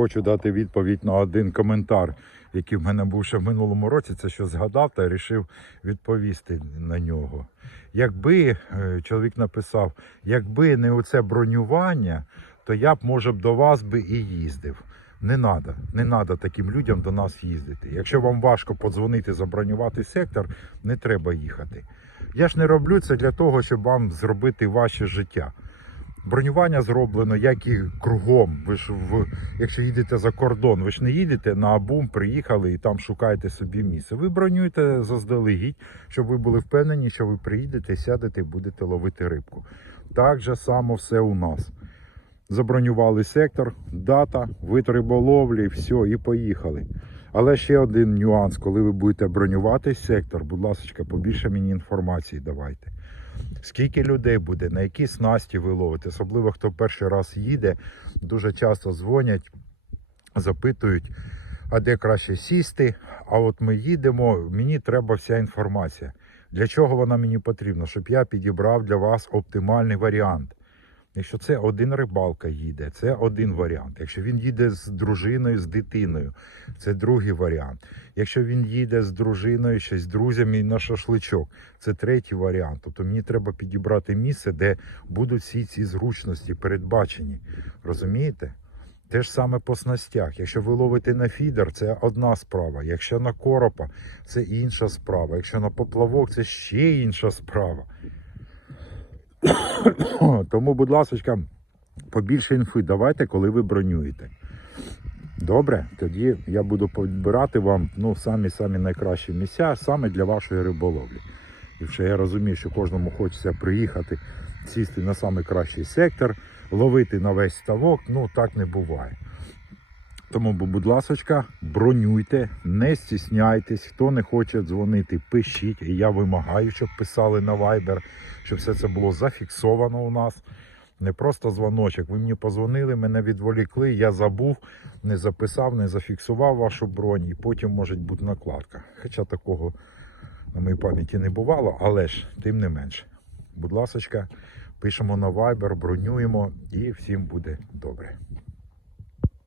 хочу дати відповідь на один коментар, який в мене був ще в минулому році. Це що згадав та вирішив відповісти на нього. Якби е, чоловік написав, якби не оце бронювання, то я б, може до вас би і їздив. Не треба, не треба таким людям до нас їздити. Якщо вам важко подзвонити, забронювати сектор, не треба їхати. Я ж не роблю це для того, щоб вам зробити ваше життя. Бронювання зроблено, як і кругом. Ви ж в якщо їдете за кордон, ви ж не їдете на абум, приїхали і там шукаєте собі місце. Ви бронюєте заздалегідь, щоб ви були впевнені, що ви приїдете, сядете і будете ловити рибку. Так же само все у нас. Забронювали сектор, дата, вид риболовлі, все, і поїхали. Але ще один нюанс, коли ви будете бронювати сектор, будь ласка, побільше мені інформації давайте. Скільки людей буде, на які снасті ви ловите, особливо хто перший раз їде, дуже часто дзвонять, запитують, а де краще сісти. А от ми їдемо, мені треба вся інформація. Для чого вона мені потрібна? Щоб я підібрав для вас оптимальний варіант. Якщо це один рибалка їде, це один варіант. Якщо він їде з дружиною, з дитиною, це другий варіант. Якщо він їде з дружиною, ще з друзями на шашличок, це третій варіант. Тобто мені треба підібрати місце, де будуть всі ці зручності передбачені. Розумієте? Те ж саме по снастях. Якщо ви ловите на фідер, це одна справа. Якщо на коропа, це інша справа. Якщо на поплавок, це ще інша справа. Тому, будь ласка, побільше інфи давайте, коли ви бронюєте. Добре, тоді я буду підбирати вам ну, самі самі найкращі місця саме для вашої риболовлі. І вже я розумію, що кожному хочеться приїхати, сісти на найкращий сектор, ловити на весь ставок. Ну так не буває. Тому, будь ласка, бронюйте, не стісняйтесь. Хто не хоче дзвонити, пишіть. І я вимагаю, щоб писали на Viber, щоб все це було зафіксовано у нас. Не просто дзвоночок. Ви мені позвонили, мене відволікли, я забув, не записав, не зафіксував вашу бронь, і потім може бути накладка. Хоча такого на моїй пам'яті не бувало, але ж тим не менше. Будь ласка, пишемо на Viber, бронюємо і всім буде добре.